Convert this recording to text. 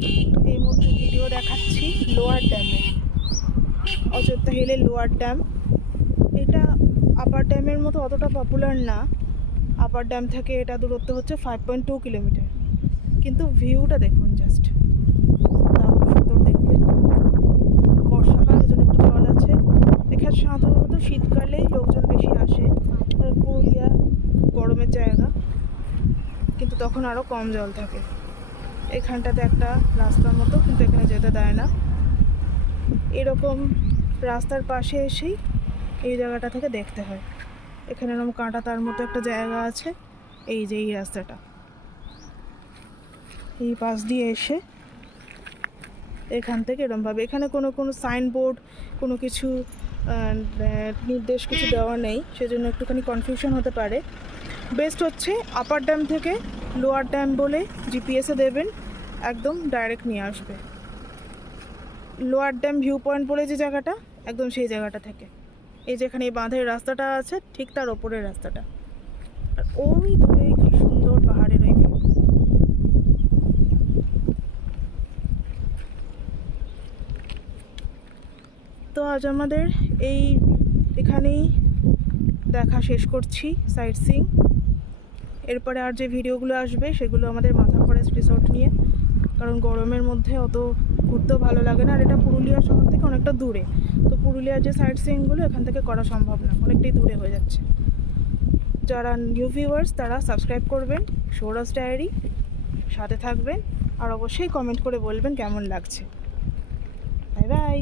এই মুহূর্তে ভিডিও দেখাচ্ছি লোয়ার ড্যামে, অযোধ্যা হিলের লোয়ার ড্যাম। এটা আপার ড্যামের মতো অতটা পপুলার না। আপার ড্যাম থেকে এটা দূরত্ব হচ্ছে 5.2 কিলোমিটার। কিন্তু ভিউটা দেখুন, জাস্ট দারুণ সুন্দর দেখতে। বর্ষাকাল, ওই জন্য একটু জল আছে। এখানে সাধারণত শীতকালেই লোকজন বেশি আসে, কারণ পুরুলিয়া গরমের জায়গা, কিন্তু তখন আরও কম জল থাকে। এখানটাতে একটা রাস্তার মতো, কিন্তু এখানে যেতে দেয় না। এরকম রাস্তার পাশে এসেই এই জায়গাটা থেকে দেখতে হয়। এখানে এরকম কাঁটা তার মতো একটা জায়গা আছে, এই যে এই রাস্তাটা, এই পাশ দিয়ে এসে এখান থেকে এরকমভাবে, এখানে কোনো সাইনবোর্ড, কোনো কিছু নির্দেশ কিছু দেওয়া নেই, সেজন্য একটুখানি কনফিউশন হতে পারে। বেস্ট হচ্ছে আপার ড্যাম থেকে লোয়ার ড্যাম বলে জিপিএসে দেবেন, একদম ডাইরেক্ট নিয়ে আসবে। লোয়ার ড্যাম ভিউ পয়েন্ট বলে যে জায়গাটা, একদম সেই জায়গাটা থেকে, এই যেখানে এই বাঁধের রাস্তাটা আছে ঠিক তার ওপরের রাস্তাটা, আর ওই দূরে কি সুন্দর পাহাড়ের ওই ভিউ। তো আজ আমাদের এখানেই দেখা শেষ করছি সাইট সিইং। এরপরে আর যে ভিডিওগুলো আসবে সেগুলো আমাদের মাথা ফরেস্ট রিসর্ট নিয়ে, কারণ গরমের মধ্যে অত ঘুরতেও ভালো লাগে না, আর এটা পুরুলিয়া শহর থেকে অনেকটা দূরে। তো পুরুলিয়ার যে সাইট সিইংগুলো এখান থেকে করা সম্ভব না, অনেকটাই দূরে হয়ে যাচ্ছে। যারা নিউ ভিউয়ার্স তারা সাবস্ক্রাইব করবেন সৌরভ ডায়েরি, সাথে থাকবেন, আর অবশ্যই কমেন্ট করে বলবেন কেমন লাগছে। Bye bye.